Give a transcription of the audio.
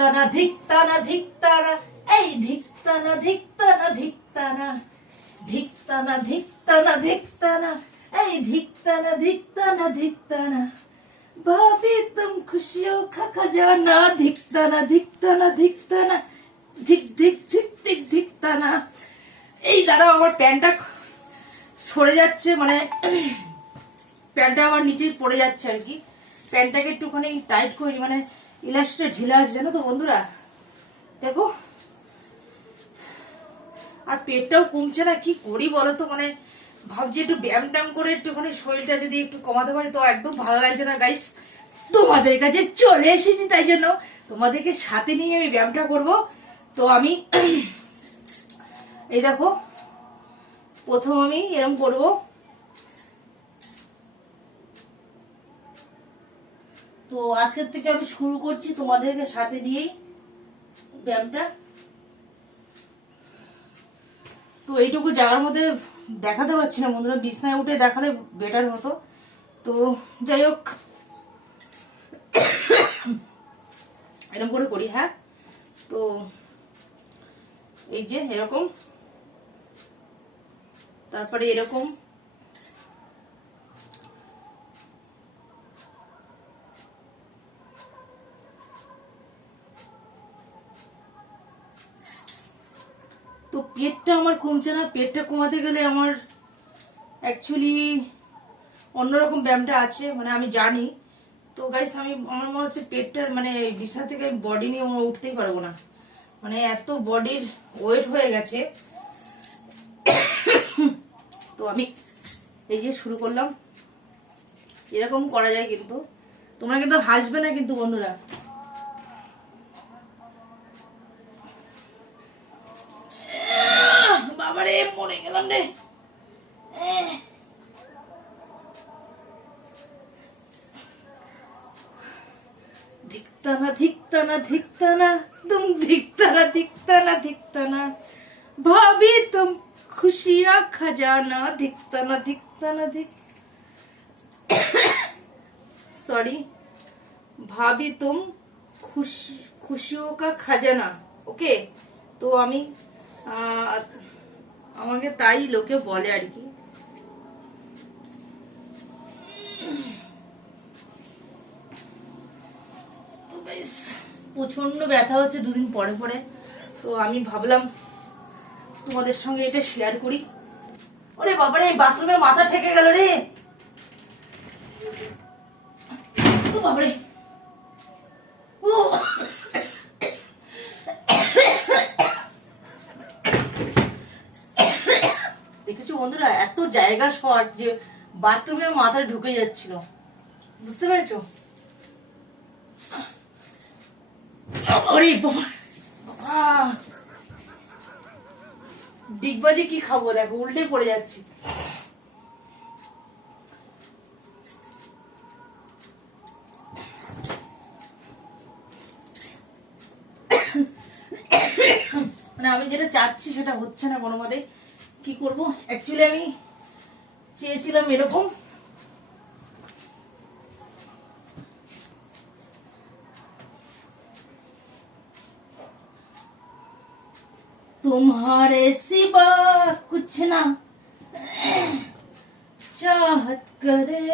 ধিক্তানা ধিক্তানা ধিক্তানা, এই ধিক্তানা ধিক্তানা ধিক্তানা, ধিক্তানা ধিক্তানা ধিক্তানা, এই ধিক্তানা ধিক্তানা ধিক্তানা, ভাবি তুম খুশিও কা খজানা, ধিক্তানা ধিক্তানা ধিক্তানা, ধিক ধিক ধিক ধিক ধিক্তানা। এই দাঁড়াও, আমার প্যান্টটা সরে যাচ্ছে, মানে প্যান্টটা আমার নিচে পড়ে যাচ্ছে আর কি। প্যান্টটাকে একটুখানি টাইট করি, মানে ইলাস্টিকটা ঢিলা আছে জানো তো বন্ধুরা, দেখো। আর পেটটাও কমছে না, কি করি বলো তো, মানে ভাবছি একটু ব্যায়াম ট্যাম করে একটুখানি শরীরটা যদি একটু কমাতে পারি, তো একদম ভালো লাগছে না গাইস। তোমাদের কাছে চলে এসেছি, তাই জন্য তোমাদেরকে সাথে নিয়ে আমি ব্যায়ামটা করব। তো আমি এই দেখো, প্রথম আমি এরকম করবো, তো আজকের থেকে আমি শুরু করছি তোমাদেরকে সাথে নিয়েই ব্যায়ামটা। তো এইটুকু জায়গার মধ্যে দেখাতে পারছি না বন্ধুরা, বিছনায় উঠে দেখালে বেটার হতো। তো যাই হোক, এরকম করে করি। হ্যাঁ, তো এই যে এরকম, তারপরে এরকম, তো পেটটা আমার কমছে না। পেটটা কমাতে গেলে আমার অ্যাকচুয়ালি অন্যরকম ব্যায়ামটা আছে, মানে আমি জানি। তো গাইস, আমার মনে হচ্ছে পেটটার, মানে বিছানা থেকে বডি নিয়ে উঠতেই পারবো না, মানে এত বডির ওয়েট হয়ে গেছে। তো আমি এই যে শুরু করলাম, এরকম করা যায়, কিন্তু তোমরা কিন্তু হাসবে না কিন্তু বন্ধুরা। বাবারে, মরে গেলাম রে। ধিক্তানা ধিক্তানা ধিক্তানা, তুম ধিক্তানা ধিক্তানা ধিক্তানা, ভাবি তুম খুশিয়া খজানা, ধিক্তানা ধিক্তানা ধিক, সরি, ভাবি তুম খুশিও কা খাজানা। ওকে, তো আমি আমাকে তাই লোকে বলে আর কি। প্রচন্ড ব্যথা হচ্ছে দুদিন পরে পরে, তো আমি ভাবলাম তোমাদের সঙ্গে এটা শেয়ার করি। ওরে বাবারে, বাথরুমে মাথা ঠেকে গেল রে। ও বাবারে, ও দেখেছো বন্ধুরা, এত জায়গা শর্ট যে বাথরুমে মাথা ঢুকে যাচ্ছিল, বুঝতে পেরেছো? ডিগবাজি কি খাবো, দেখো উল্টে পড়ে যাচ্ছি। মানে আমি যেটা চাচ্ছি সেটা হচ্ছে না কোনো মতে, কি করবো। অ্যাকচুয়ালি আমি চেয়েছিলাম এরকম, तुम्हारे सिवा कुछ ना चाहत करे